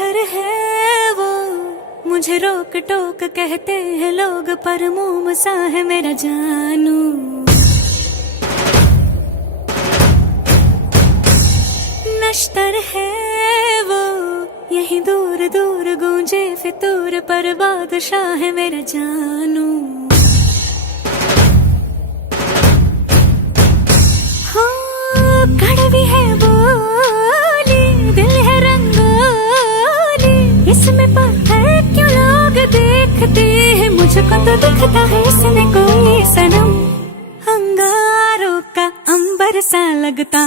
शहर है वो, मुझे रोक टोक कहते हैं लोग, पर मोम सा है मेरा जानू। नश्तर है वो, यही दूर दूर गूंजे फितूर, पर बादशाह है मेरा जानू। हो कड़वी है बोली, दिल है रंगोली, इसमें पत्थर क्यों लोग देखते हैं, मुझको तो दिखता है इसमें कोई सनम। अंगारों का अंबर सा लगता